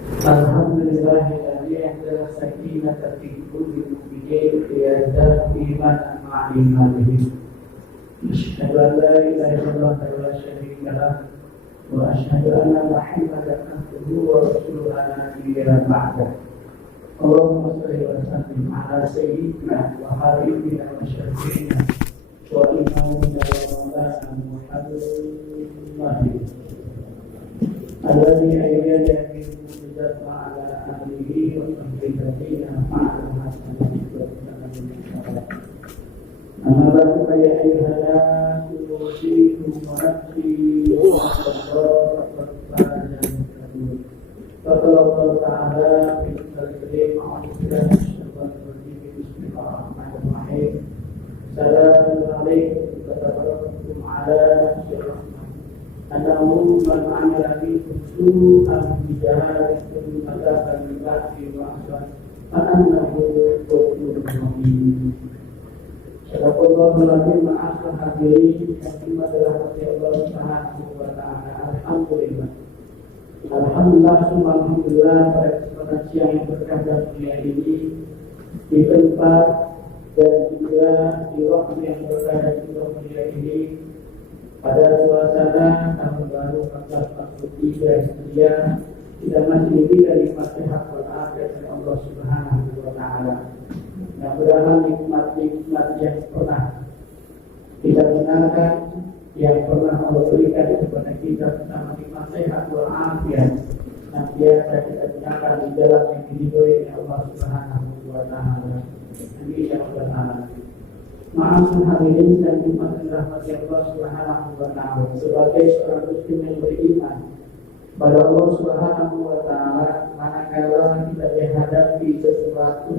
Alhamdulillahilladzi anzala sakinata fi qulubil mu'minin liyazdadu imanan ma'a imanihim. Asyhadu an la ilaha illallah wa la syarika lah wa asyhadu anna Muhammadan abduhu wa rasuluhu la nabiyya ba'dah. Allahumma shalli wa sallim ala sayyidina wa habibina wa syafi'ina wa imamina wa maulana Muhammadin alladzi ayyada على أهله وصحبه مع أما بعد فيا أيها الناس أوصيكم ونفسي فقال الله تعالى في الكريم أعوذ بالله من الشيطان الرجيم بسم الله الرحمن الرحيم السلام عليكم كتب ربكم على نفسه الرحمة أنه من عمل منكم سوءا بجهالة فذاك من بعده وأحسن فأنه غفور رحيم. Sadaqallahu al-azim. Ma'asyiral hadirin yang dirahmati Allah Subhanahu wa taala. Alhamdulillah. Alhamdulillah pada kesempatan siang yang berkah dan mulia ini di tempat dan juga di waktu yang berkah dan juga mulia ini pada suasana tahun baru 1443 Hijriah kita masih diberi Fatihah wal afiat dari Allah Subhanahu wa taala. Mudah-mudahan nikmat-nikmat yang pernah kita gunakan, yang pernah Allah berikan kepada kita bersama nikmat sehat wal afiat, senantiasa kita gunakan di jalan yang diridhoi oleh Allah Subhanahu wa taala. Amin ya rabbal alamin. Ma'asyiral hadirin dan nikmat dan rahmat Allah Subhanahu wa taala. Sebagai seorang muslim yang beriman pada Allah Subhanahu wa taala, manakala kita dihadapi sesuatu,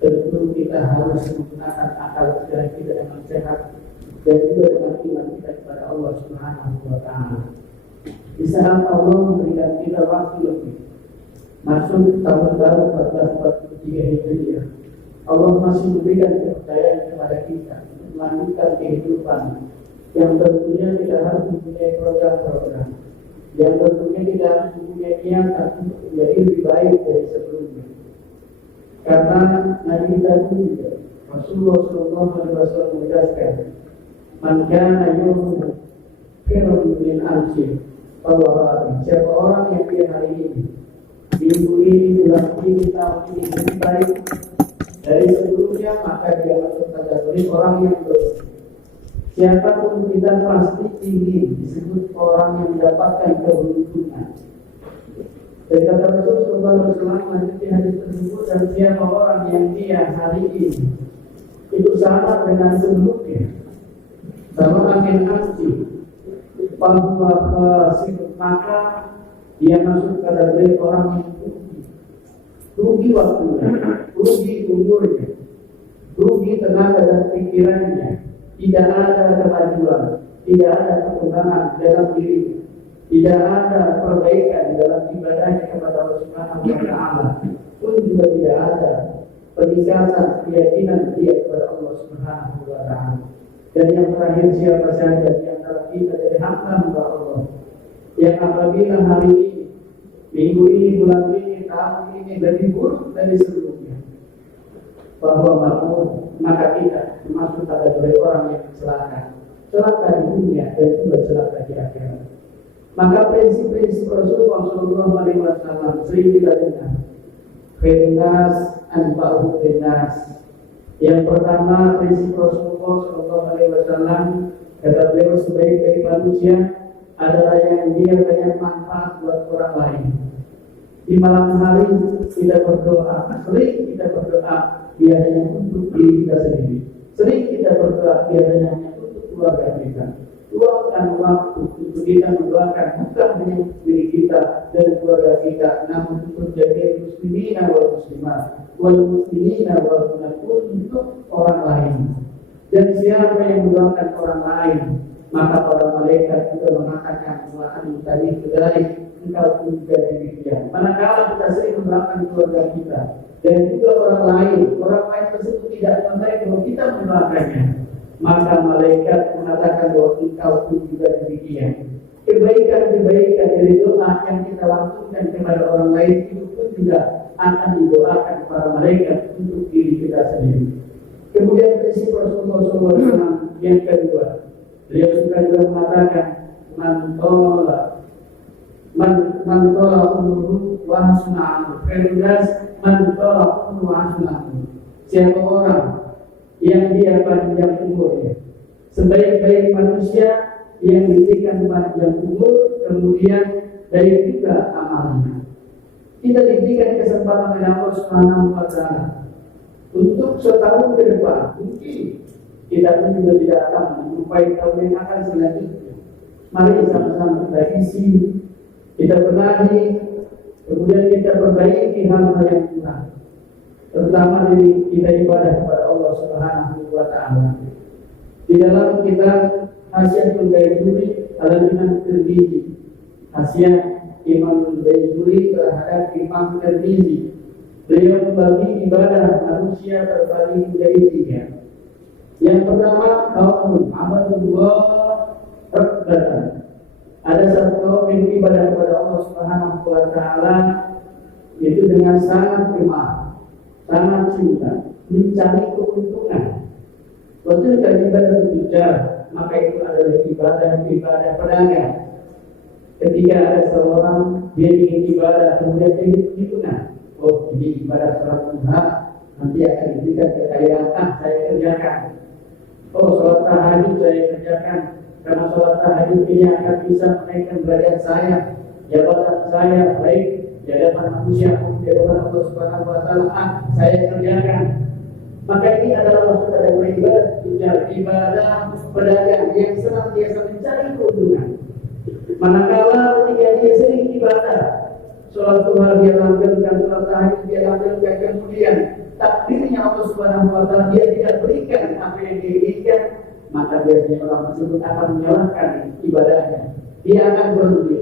tentu kita harus menggunakan akal pikiran kita dengan sehat dan juga dengan iman kita kepada Allah Subhanahu wa taala. Di saat Allah memberikan kita waktu lebih masuk tahun baru 1443 Hijriah, Allah masih memberikan kepercayaan kepada kita untuk melanjutkan kehidupan yang tentunya kita harus mempunyai program-program, yang tentunya kita harus mempunyai niatan untuk menjadi lebih baik dari sebelumnya. Karena Nabi kita juga Rasulullah SAW menjelaskan, "Man kana yu'minu khairun min alfi Allah." Siapa orang yang dia hari ini, minggu ini, bulan ini, tahun ini lebih baik dari sebelumnya, maka dia masuk kategori orang yang beruntung. Siapapun kita pasti ingin disebut orang yang mendapatkan keberuntungan. Dan kata Rasul sallallahu alaihi wasallam melanjutkan hadis tersebut, dan siapa orang yang dia hari ini itu sama dengan sebelumnya, sama angin asing, maka dia masuk kategori orang yang rugi waktunya, rugi umurnya, rugi tenaga dan pikirannya, tidak ada kemajuan, tidak ada perkembangan dalam dirinya, tidak ada perbaikan dalam ibadahnya kepada Allah Subhanahu wa taala, pun juga tidak ada peningkatan keyakinan dia kepada Allah Subhanahu wa taala. Dan yang terakhir, siapa saja di antara kita dari hamba Allah yang apabila hari ini, minggu ini, bulan ini, tahun ini lebih buruk dari sebelumnya, bahwa maka kita termasuk kategori orang yang celaka di dunia dan juga celaka di akhirat. Maka prinsip-prinsip Rasulullah SAW sering kita dengar, "Khairunas anfa'uhum linnas." Yang pertama, prinsip Rasulullah SAW, kata beliau, sebaik-baik manusia adalah yang dia banyak manfaat buat orang lain. Di malam hari kita berdoa, sering kita berdoa biasanya untuk diri kita sendiri, sering kita berdoa biasanya untuk keluarga kita. Luangkan waktu untuk kita mendoakan bukan hanya diri kita dan keluarga kita, namun untuk jami'il muslimin wal muslimat wal muslimina wal muslimat, untuk orang lain. Dan siapa yang mendoakan orang lain, maka para malaikat juga mengatakan, "Wa anta bidzalik," engkau pun juga demikian. Manakala kita sering mendoakan keluarga kita dan juga orang lain tersebut tidak mengetahui bahwa kita mendoakannya, maka malaikat mengatakan bahwa engkau pun juga demikian. kebaikan dari doa yang kita lakukan kepada orang lain itu pun juga akan didoakan para malaikat untuk diri kita sendiri. Kemudian prinsip Rasulullah SAW yang kedua, beliau suka juga mengatakan man tola umruhu wa hasuna man tola umruhu wa hasuna. Siapa orang yang dia panjang umurnya, sebaik-baik manusia yang diberikan panjang umur, kemudian baik juga amalnya. Kita diberikan kesempatan oleh Allah Subhanahu wa Ta'ala untuk setahun ke depan, mungkin kita pun juga tidak akan menjumpai tahun yang akan selanjutnya. Mari sama-sama kita isi, kita benahi, kemudian kita perbaiki hal-hal yang kurang, terutama dari kita ibadah kepada Allah Subhanahu wa Ta'ala. Di dalam kitab Hasyiatul Baijuri al-Imam Tirmizi, Hasyiah Imam Baijuri terhadap Imam Tirmizi, beliau membagi ibadah manusia terbagi menjadi tiga. Yang pertama, kaum abadullah rabbatan. Ada satu kaum yang ibadah kepada Allah Subhanahu wa Ta'ala itu dengan sangat gemar, sangat cinta, mencari keuntungan. Betul kan ibadah berbicara, maka itu adalah ibadah pedagang. Ketika ada seorang dia ingin ibadah, kemudian dia hitung-hitungan. Oh, ini ibadah sholat duha, nanti akan diberikan kekayaan, saya kerjakan. Oh, sholat tahajud saya kerjakan, karena sholat tahajud ini akan bisa menaikkan derajat saya, jabatan saya, baik di hadapan manusia maupun di hadapan Allah Subhanahu wa Ta'ala, saya kerjakan. Maka ini adalah maksud dari ibadah pedagang yang senantiasa mencari keuntungan. Manakala ketika dia sering ibadah, sholat duha dia langgengkan, sholat tahajud dia langgengkan, kemudian takdirnya Allah Subhanahu wa Ta'ala dia tidak berikan apa yang dia inginkan, maka biasanya orang tersebut akan menyalahkan ibadahnya. Dia akan berhenti,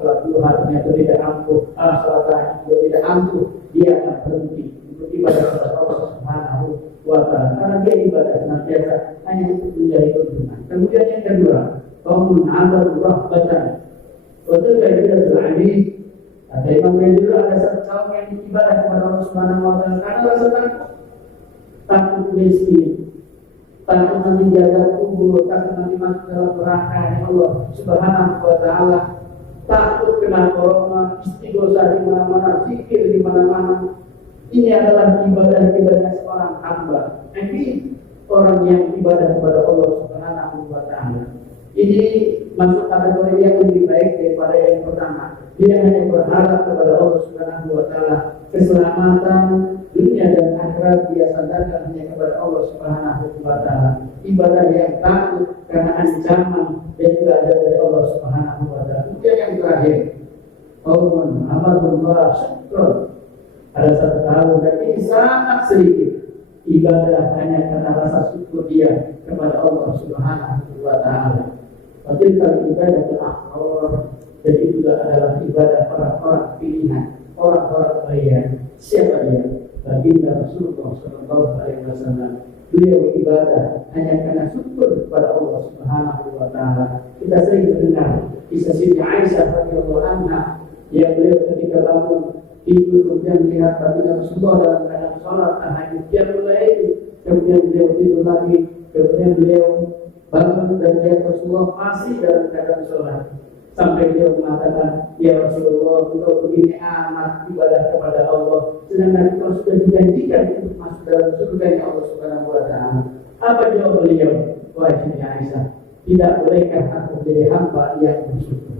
sholat duha ternyata tidak ampuh, sholat tahajud juga tidak ampuh. Dia akan berhenti untuk ibadah kepada Allah Subhanahu wa Ta'ala, karena dia ibadah senantiasa hanya untuk mencari keuntungan. Kemudian yang kedua, qaumun abadu rahbatan. Betul kan kita selami ada Imam Ghazali, ada satu kaum yang beribadah kepada Allah Subhanahu wa Ta'ala karena rasa takut miskin, takut nanti jaga kubur, takut nanti masuk dalam neraka Allah Subhanahu wa Ta'ala, takut kena corona, istighosah di mana-mana, zikir di mana-mana. Ini adalah ibadah seorang hamba. Ini orang yang ibadah kepada Allah Subhanahu wa Ta'ala. Ini masuk kategori yang lebih baik daripada yang pertama. Dia hanya berharap kepada Allah Subhanahu wa Ta'ala keselamatan dunia dan akhirat, dia sandarkan hanya kepada Allah Subhanahu wa Ta'ala. Ibadah yang takut karena ancaman dan juga ada dari Allah Subhanahu wa Ta'ala. Kemudian yang terakhir, qaumun amadullah syukran. Ada satu tahun dan ini sangat sedikit ibadah hanya karena rasa syukur dia kepada Allah Subhanahu wa Ta'ala. Berarti kalau ibadah terakhir, jadi itu adalah ibadah orang-orang pilihan, orang-orang kaya. Siapa dia? Baginda Rasulullah SAW. Beliau ibadah hanya karena syukur kepada Allah Subhanahu wa Ta'ala. Kita sering mendengar kisah Siti Aisyah radhiyallahu anha yang beliau ketika bangun tidur kemudian melihat baginda Rasulullah dalam keadaan sholat tahajud, dia mulai kemudian beliau tidur lagi, kemudian beliau bangun dan melihat Rasulullah masih dalam keadaan sholat. Sampai dia mengatakan, ya Rasulullah, engkau begini amat ibadah kepada Allah, sedangkan engkau sudah dijanjikan untuk masuk dalam surga Allah Subhanahu wa Ta'ala. Apa jawab beliau? Wahai Aisyah, tidak bolehkah aku menjadi hamba yang bersyukur?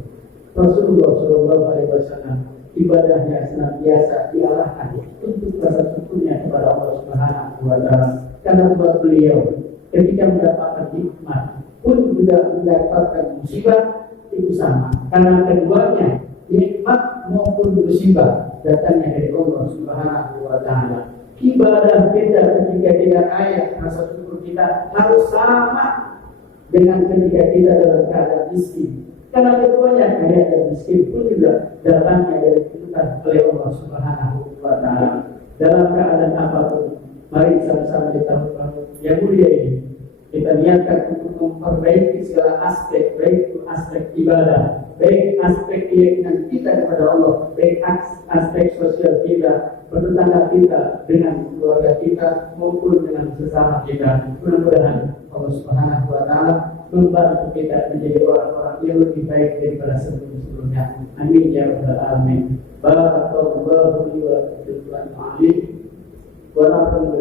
Rasulullah SAW ibadahnya senantiasa diarahkan untuk rasa syukurnya kepada Allah Subhanahu wa Ta'ala. Karena buat beliau ketika mendapatkan nikmat pun juga mendapatkan musibah itu sama, karena keduanya nikmat maupun musibah datangnya dari Allah Subhanahu wa Ta'ala. Ibadah kita ketika kita kaya, rasa syukur kita harus sama dengan ketika kita dalam keadaan miskin. Karena keduanya kaya dan miskin pun juga datangnya dari kehidupan oleh Allah Subhanahu wa Ta'ala. Dalam keadaan apapun, mari sama-sama di tahun baru yang mulia ini kita niatkan untuk memperbaiki segala aspek, baik itu aspek ibadah, baik aspek keyakinan kita kepada Allah, baik aspek sosial kita, bertetangga kita, dengan keluarga kita maupun dengan sesama kita. Mudah-mudahan Allah Subhanahu wa taala membantu kita menjadi orang-orang yang lebih baik daripada sebelum-sebelumnya. Amin ya rabbal alamin. Barakallahu li wa lakum wa nafa'ana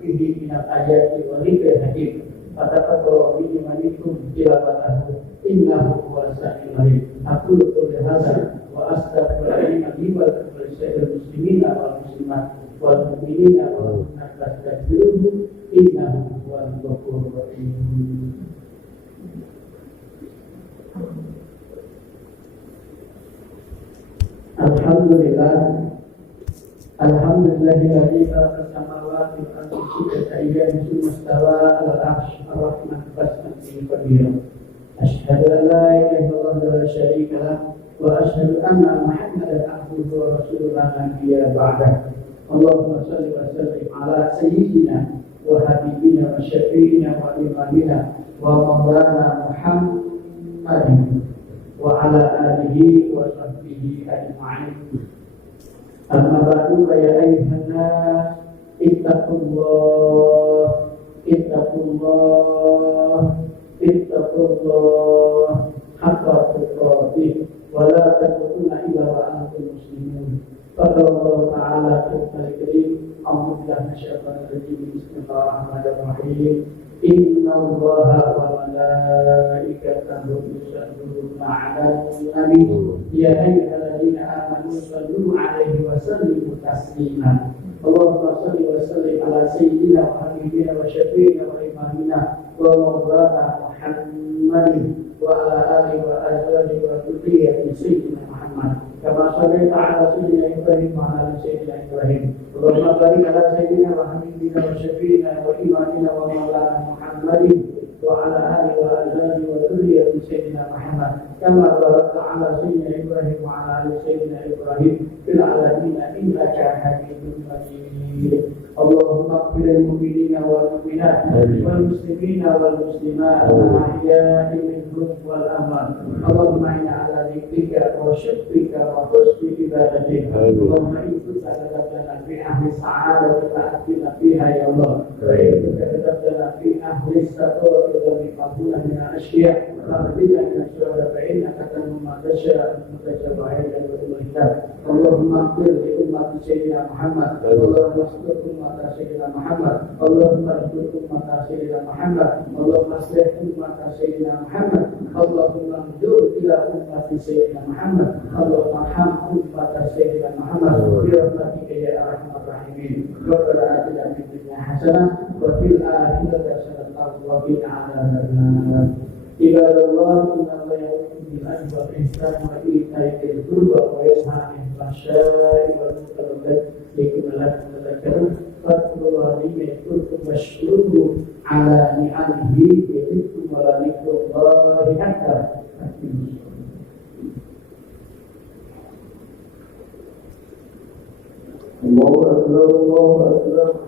billahi min al-ayati wa dhikril hakim. Fataqabbalu minni wa minkum tilawatahu innahu huwas samiul alim. Aku qul hadza wa astaghfirullaha li wa lakum wa lisa'iril muslimina wal muslimat wal mu'minina wal mu'minat fastaghfiruhu innahu huwal ghafurur rahim. Alhamdulillahilladzi khalaqa samawati wal arda fi sittati ayyamin tsumma istawa 'alal 'arsy ar-rahman fas'alni qadir. Asyhadu an la ilaha illallah wa la syarika lah wa asyhadu anna Muhammadan abduhu wa rasuluhu la nabiyya ba'dah. Allahumma shalli wa sallim ala sayyidina wa habibina wa syafi'ina wa imamina wa maulana Muhammadin wa ala alihi wa sahbihi ajma'in. Amma ba'du fa ya ayyuhan nas ittaqullah haqqa tuqatih wa la tamutunna illa wa antum muslimun. Qala Allah ta'ala fil karim a'udzu billahi minasyaitonir rajim. Bismillahirrahmanirrahim. Inna Allaha wa malaikatahu yusalluna 'alan nabi ya ayyuhalladzina amanu sallu 'alaihi wa sallimu taslima. Allahumma shalli wa sallim ala sayyidina wa habibina wa syafi'ina wa imamina wa maulana Muhammadin wa ala alihi wa azwajihi wa dhurriyyati sayyidina Muhammad kama shallaita ala sayyidina Ibrahim wa ala sayyidina Ibrahim. Allahumma barik ala sayyidina wa habibina wa syafi'ina wa imamina wa maulana Muhammadin wa ala alihi wa azwajihi wa dhurriyyati sayyidina Muhammad kama barakta ala sayyidina Ibrahim wa ala ali sayyidina Ibrahim fil alamin innaka Hamidum Majid. Allahumma ighfir lil mu'minina wal mu'minat wal muslimina wal muslimat al-ahya'i minhum wal amwat. Allahumma inna ala dzikrika wa syukrika wa husni ibadatik. Allahumma inna ta'ala fi ahli sa'adati fa'atina fiha ya Allah. Wa inna ta'ala fi ahli sa'adati wa biqabula min al-ashya' fa'adina min al-syuhada fa'innaka tamu ma tasha' mutajabbahin wa tu'mihta. Allahumma ighfir li ummati sayyidina Muhammad. Allahumma aslih ummata sayyidina Muhammad. Allahumma aslih ummata sayyidina Muhammad. Allahumma aslih ummata sayyidina Muhammad. Allahumma anzur ila ummati sayyidina Muhammad. Allahumma arham ummata sayyidina Muhammad bi rahmatika ya arhamar rahimin. Rabbana atina fid dunya hasanah wa fil akhirati hasanah wa qina adzabannar. Ibadallah, inna Allah ya'muru bil 'adli wal ihsani wa ita'i dzil qurba wa yanha 'anil fahsya'i wal munkari wal baghi ya'idhukum tadhakkarun fadhkurullaha yadhkurkum washkuruhu 'ala ni'amihi yazidkum wa la dzikrullahi akbar. Allahu akbar, Allahu akbar.